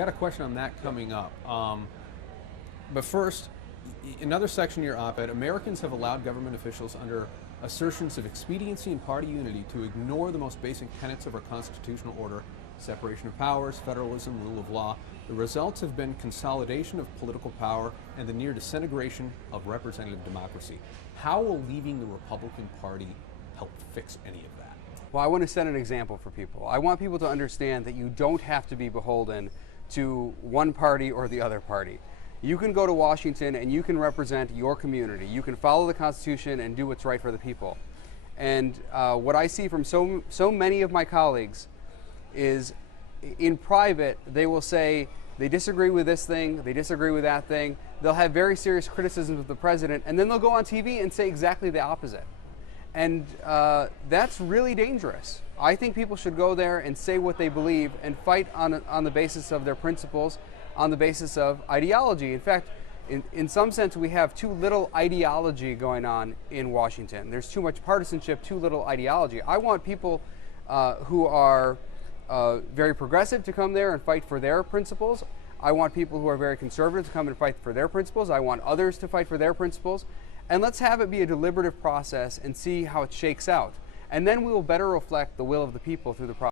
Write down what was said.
got a question on that coming up. But first, another section in your op-ed, Americans have allowed government officials under assertions of expediency and party unity to ignore the most basic tenets of our constitutional order: separation of powers, federalism, rule of law. The results have been consolidation of political power and the near disintegration of representative democracy. How will leaving the Republican Party help fix any of that? Well, I want to set an example for people. I want people to understand that you don't have to be beholden to one party or the other party. You can go to Washington and you can represent your community. You can follow the Constitution and do what's right for the people. And what I see from so many of my colleagues is, in private, they will say they disagree with this thing, they disagree with that thing. They'll have very serious criticisms of the president, and then they'll go on TV and say exactly the opposite. And that's really dangerous. I think people should go there and say what they believe and fight on the basis of their principles, on the basis of ideology. In fact, in some sense, we have too little ideology going on in Washington. There's too much partisanship, too little ideology. I want people who are very progressive to come there and fight for their principles. I want people who are very conservative to come and fight for their principles. I want others to fight for their principles. And let's have it be a deliberative process and see how it shakes out. And then we will better reflect the will of the people through the process.